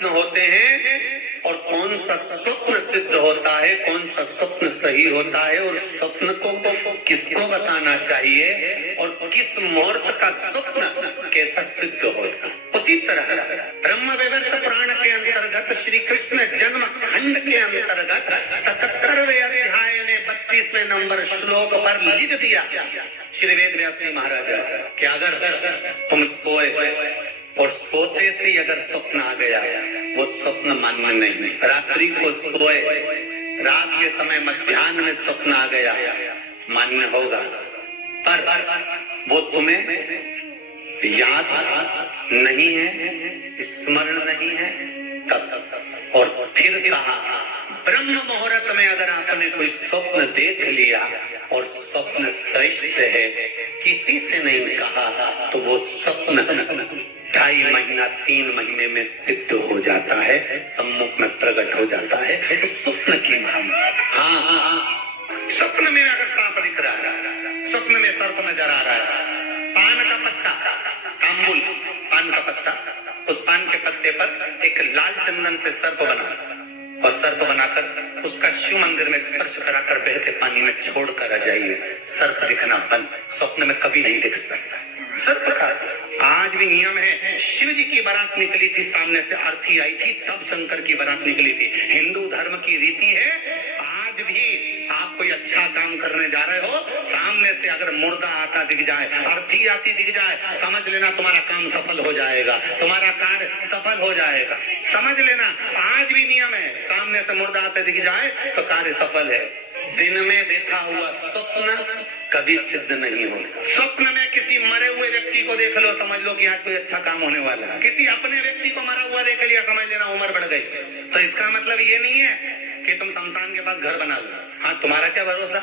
स्वप्न होते हैं और कौन सा स्वप्न सिद्ध होता है, कौन सा स्वप्न सही होता है, और स्वप्न को किसको बताना चाहिए और किस मुहूर्त का स्वप्न कैसा सिद्ध होता है। उसी तरह ब्रह्म वैवर्त पुराण के अंतर्गत श्री कृष्ण जन्म खंड के अंतर्गत 77वें अध्याय में 32वें नंबर श्लोक पर लिख दिया श्री वेद व्यास जी महाराज कि अगर तुम सोए और सोते से अगर स्वप्न आ गया वो स्वप्न मान्य नहीं। रात्रि को सोए, रात के समय मध्याह्न में स्वप्न आ गया मान्य होगा, पर वो तुम्हें याद नहीं है, स्मरण नहीं है तब। और फिर कहा ब्रह्म मुहूर्त में अगर आपने कोई स्वप्न देख लिया और स्वप्न श्रेष्ठ है, किसी से नहीं कहा, तो वो स्वप्न 2.5 महीना 3 महीने में सिद्ध हो जाता है, सम्मुख में प्रकट हो जाता है। तो स्वप्न की हाँ, स्वप्न में अगर सांप दिख रहा है, स्वप्न में सर्प नजर आ रहा है, पान का पत्ता, तांबुल पान का पत्ता, उस पान के पत्ते पर एक लाल चंदन से सर्प बना और सर्प बनाकर उसका शिव मंदिर में स्पर्श कराकर बहते पानी में छोड़कर आ जाइए, सर्प दिखना बंद। स्वप्न में कभी नहीं दिख सकता सर्प का। आज भी नियम है, शिव जी की बारात निकली थी, सामने से आरती आई थी, तब शंकर की बारात निकली थी। हिंदू धर्म की रीति है, आज भी आप कोई अच्छा काम करने जा रहे हो, सामने से अगर मुर्दा आता दिख जाए, आरती आती दिख जाए, समझ लेना तुम्हारा काम सफल हो जाएगा, तुम्हारा कार्य सफल हो जाएगा। समझ लेना, आज भी नियम है, सामने से मुर्दा आते दिख जाए तो कार्य सफल है। दिन में देखा हुआ स्वप्न कभी सिद्ध नहीं होता। स्वप्न में किसी मरे हुए व्यक्ति को देख लो, समझ लो कि आज कोई अच्छा काम होने वाला है। किसी अपने व्यक्ति को मरा हुआ देख लिया, समझ लेना उम्र बढ़ गई। तो इसका मतलब ये नहीं है कि तुम शमशान के पास घर बना लो। हाँ, तुम्हारा क्या भरोसा,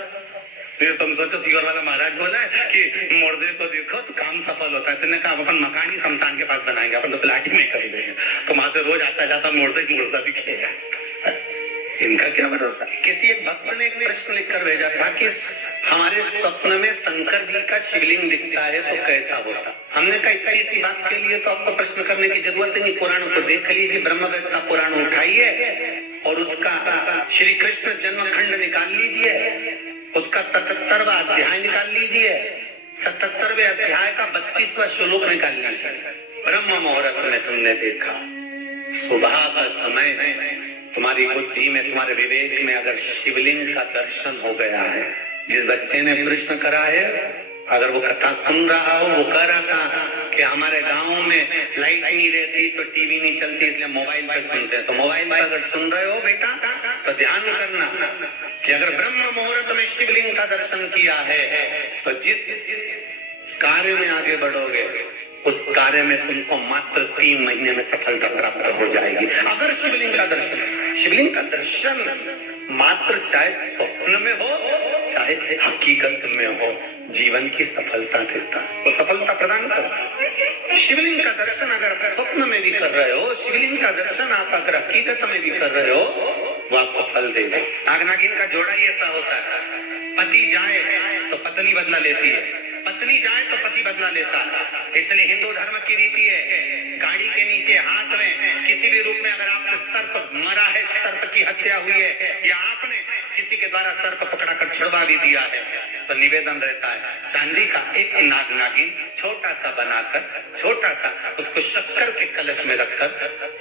फिर तुम सोचो सीवर वाला महाराज बोला है कि मुर्दे को देखो तो काम सफल होता है। तुमने कहा अपन मकान ही शमशान के पास बनाएंगे, अपन तो प्लाट ही नहीं कर देंगे, तो वहां से रोज आता जाता मुर्दा दिखेगा। इनका क्या भरोसा। किसी एक भक्त ने एक प्रश्न लिखकर भेजा था कि हमारे स्वप्न में शंकर जी का शिवलिंग दिखता है तो कैसा होता। हमने कहा इतनी सी बात के लिए तो आपको प्रश्न करने की जरूरत नहीं, पुराण को देख लीजिए, ब्रह्मवेद का पुराण उठाइए और उसका श्री कृष्ण जन्म खंड निकाल लीजिए, उसका 77वां अध्याय निकाल लीजिए, 77वें अध्याय का 32वां श्लोक निकाल लीजिए। ब्रह्म मुहूर्त में तुमने देखा, सुबह का समय तुम्हारी बुद्धि में, तुम्हारे विवेक में अगर शिवलिंग का दर्शन हो गया है, जिस बच्चे ने प्रश्न करा है, अगर वो कथा सुन रहा हो, वो कह रहा था कि हमारे गांव में लाइट नहीं रहती तो टीवी नहीं चलती, इसलिए मोबाइल पे सुनते हैं। तो मोबाइल पर अगर सुन रहे हो बेटा तो ध्यान करना कि अगर ब्रह्म मुहूर्त में शिवलिंग का दर्शन किया है तो जिस कार्य में आगे बढ़ोगे उस कार्य में तुमको मात्र 3 महीने में सफलता प्राप्त हो जाएगी। अगर शिवलिंग का दर्शन मात्र चाहे स्वप्न में हो चाहे हकीकत में हो, जीवन की सफलता देता है, वो सफलता प्रदान करता है। शिवलिंग का दर्शन अगर स्वप्न में भी कर रहे हो, शिवलिंग का दर्शन आप अगर हकीकत में भी कर रहे हो, वो आपको फल देगा। नाग नागिन का जोड़ा ही ऐसा होता है, पति जाए तो पत्नी बदला लेती है, पत्नी जाए तो पति बदला लेता है। इसलिए हिंदू धर्म की रीति है, गाड़ी के नीचे हाथ में किसी भी रूप में अगर आपसे सर्प मरा है, सर्प की हत्या हुई है, या आपने किसी के द्वारा सर्प पकड़ा कर छुड़वा भी दिया है, तो निवेदन रहता है चांदी का एक नाग नागिन छोटा सा बनाकर, छोटा सा उसको शक्कर के कलश में रखकर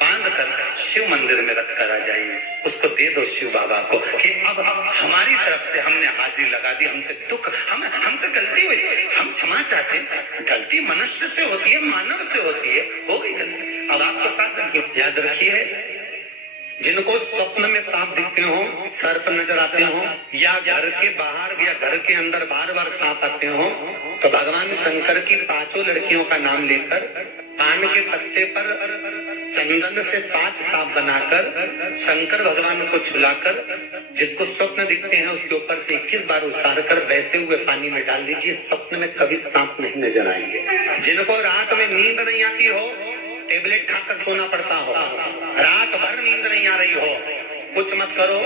बांध कर शिव मंदिर में रखकर आ जाइए, उसको दे दो शिव बाबा को कि अब हमारी तरफ से हमने हाजिरी लगा दी, हमसे दुख, हमसे गलती हुई, हम क्षमा चाहते हैं। गलती मनुष्य से होती है, मानव से होती है, हो गई गलती। अब आपको साथ याद रखिए, जिनको स्वप्न में सांप दिखते हो, सर्प नजर आते हो, या घर के बाहर या घर के अंदर बार बार सांप आते हो, तो भगवान शंकर की 5 लड़कियों का नाम लेकर पान के पत्ते पर चंदन से 5 सांप बनाकर शंकर भगवान को छुलाकर जिसको स्वप्न दिखते हैं उसके ऊपर से 21 बार उतार कर बहते हुए पानी में डाल दीजिए, स्वप्न में कभी सांप नहीं नजर आएंगे। जिनको रात में नींद नहीं आती हो, टेबलेट खाकर सोना पड़ता हो, रात भर नींद नहीं आ रही हो, कुछ मत करो,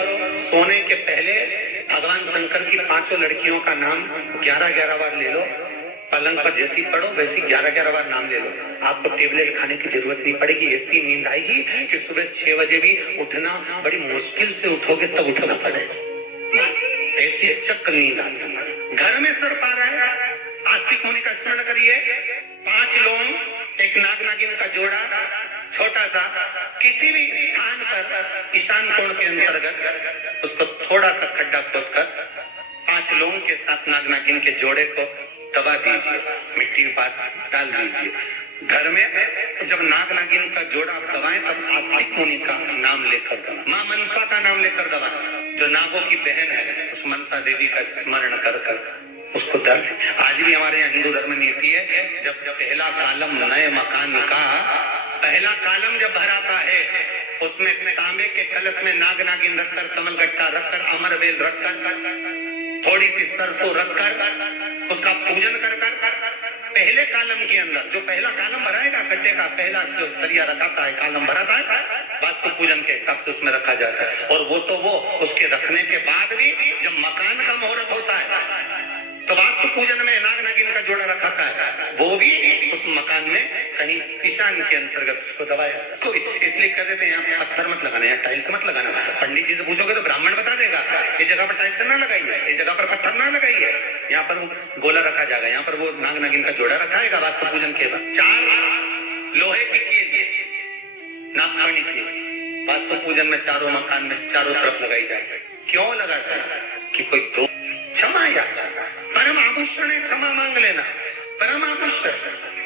सोने के पहले भगवान शंकर की 5 लड़कियों का नाम 11-11 बार ले लो, पलंग पर जैसी पड़ो वैसी 11-11 बार नाम ले लो, आपको टेबलेट खाने की जरूरत नहीं पड़ेगी। ऐसी नींद आएगी कि सुबह 6 बजे भी उठना बड़ी मुश्किल से उठोगे तब उठना पड़ेगा, ऐसी चक्कर नींद आती। घर में सर्प आ रहा है, आस्तिक मुनि का स्मरण करिए। 5 लौंग, एक नाग नागिन का जोड़ा, छोटा सा, किसी भी स्थान पर ईशान कोण के अंतर्गत उसको थोड़ा सा खड्डा खोदकर 5 लौंग के साथ नाग नागिन के जोड़े को दबा दीजिए, मिट्टी में डाल दीजिए। घर में जब नाग नागिन का जोड़ा आप दबाएं तब आस्तिक मुनि का नाम लेकर दबाएं, मां मनसा का नाम लेकर दबाएं, जो नागों की बहन है उस मनसा देवी का स्मरण कर उसको दल। आज भी हमारे यहाँ हिंदू धर्म नीति है, जब पहला कालम नए मकान का पहला कालम जब भराता है उसमें तांबे के कलश में नाग नागिन रखकर, कमल गट्टा रखकर, अमरवेल रखकर, थोड़ी सी सरसों रखकर उसका पूजन कर पहले कालम के अंदर जो पहला कालम भराएगा, गड्ढे का पहला जो सरिया रखाता है, कालम भराता है, वास्तु पूजन के हिसाब से उसमें रखा जाता है। और वो तो वो उसके रखने के बाद भी जब मकान का मुहूर्त होता है तो वास्तु पूजन में नाग नागिन का जोड़ा रखाता है, वो भी उस मकान में कहीं ईशान के अंतर्गत उसको दबाया। कोई इसलिए कर देते हैं यहाँ पत्थर मत लगाना, यहाँ टाइल्स मत लगाना। पंडित जी से पूछोगे तो ब्राह्मण बता देगा ये जगह पर टाइल्स ना लगाइए, इस जगह पर पत्थर ना लगाइए, यहाँ पर वो गोला रखा जाएगा, यहाँ पर वो नाग नागिन का जोड़ा रखाएगा वास्तु पूजन के बाद। 4 लोहे की कील नागमणि की वास्तु पूजन में चारों मकान में चारों तरफ लगाई जाए। क्यों लगाता है कि कोई दो क्षमा याचना, परम आभूषण है, क्षमा मांग लेना, परम आभूषण।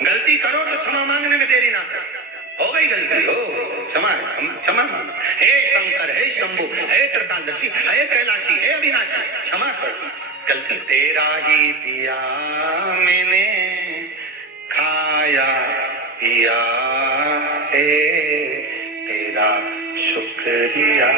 गलती करो तो क्षमा मांगने में देरी ना कर, हो गई गलती हो क्षमा मांगो। हे शंकर, हे शंभु, हे त्रिकालदर्शी, हे कैलाशी, हे अविनाशी, क्षमा कर गलती। तेरा ही दिया मैंने खाया पिया है, तेरा शुक्रिया।